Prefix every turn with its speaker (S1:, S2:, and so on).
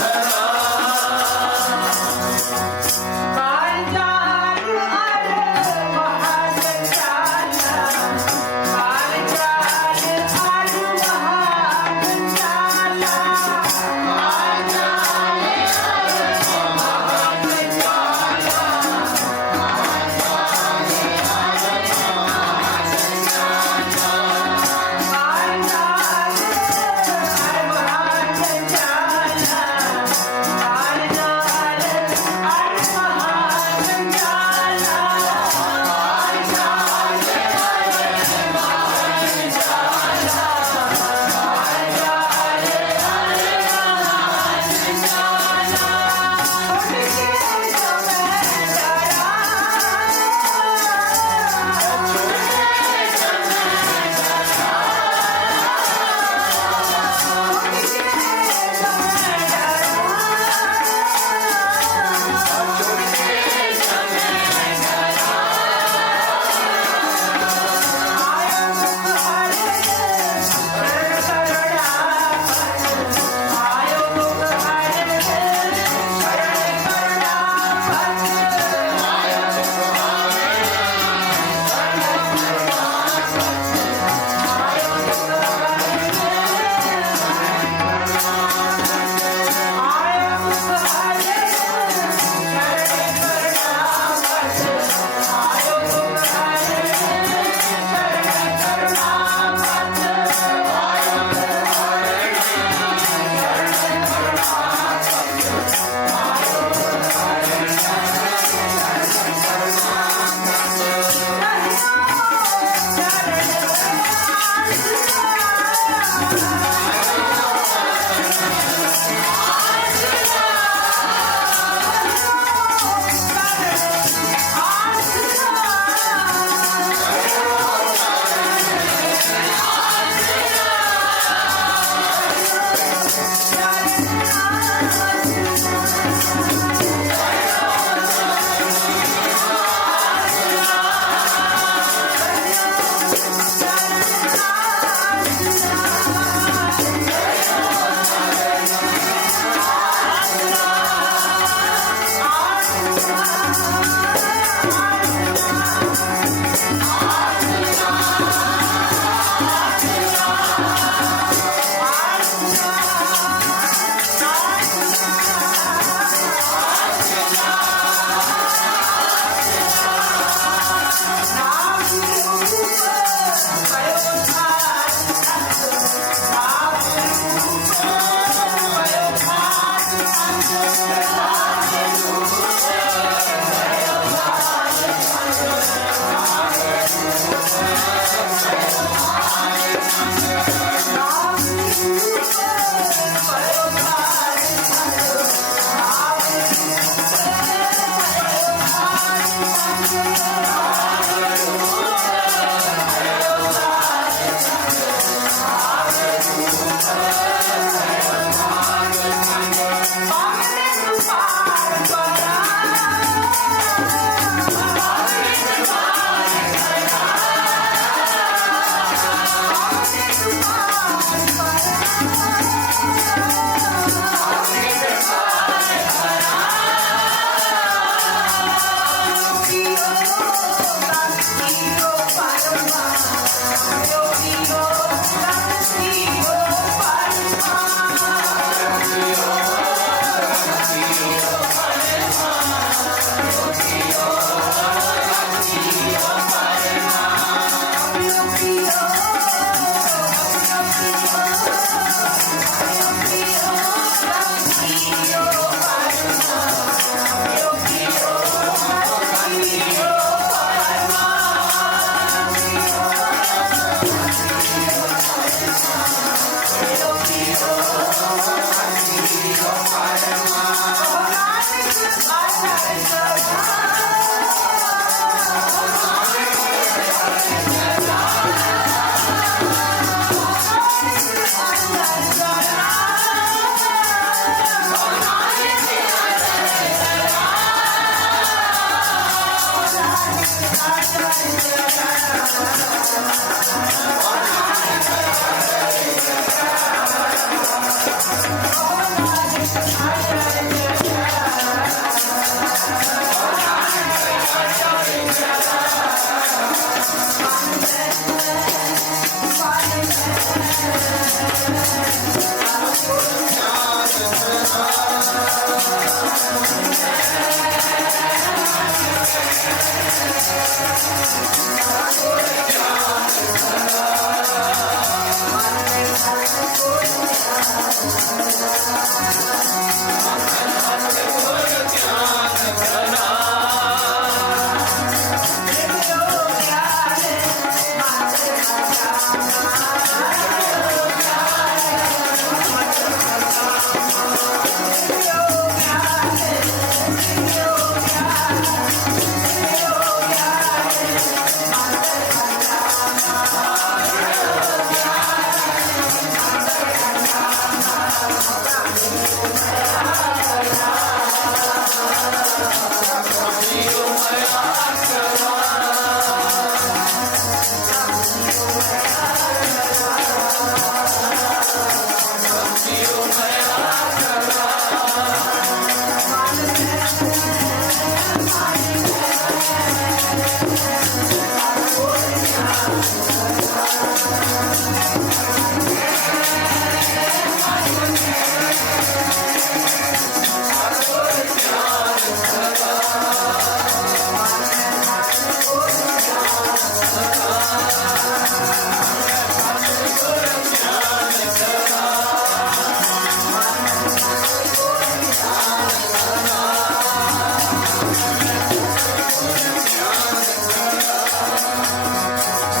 S1: Yes.